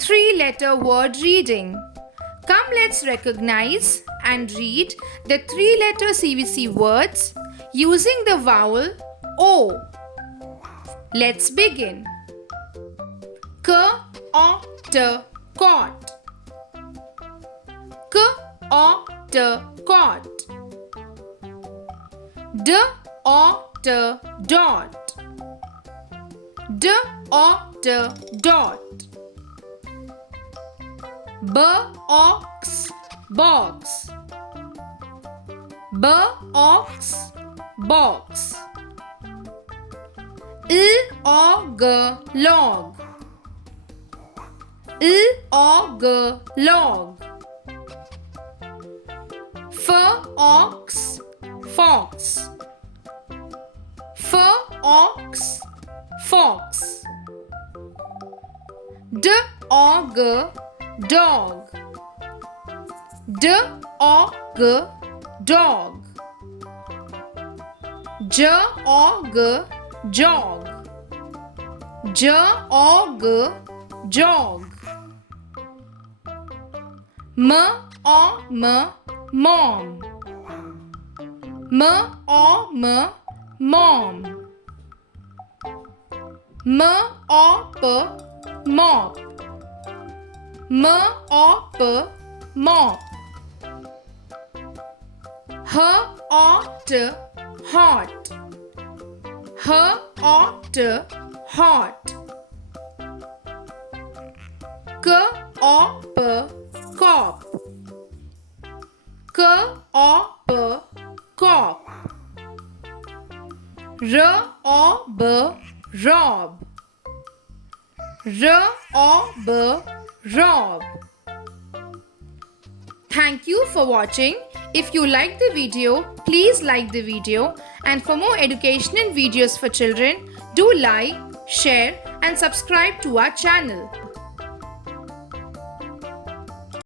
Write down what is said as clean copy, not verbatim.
Three-letter word reading. Come, let's recognize and read the three-letter CVC words using the vowel O. Let's begin. K-O-T, cot. K-O-T, cot. D-O-T, dot. D-O-T, dot. Box, box. Box, box. Log, log. Log, log. Fox, fox. Fox, fox. Dog, dog. Dog, dog. Jog, jog. Jog, jog. Mom, mom. Mom, mom. Mop, mop. Mop, mop. Hot, hot. Hot, hot. Cop, cop. Cop, cop. Rob, rob. Rob, rob. Thank you for watching. If you like the video, please like the video, and for more educational videos for children, do like, share and subscribe to our channel.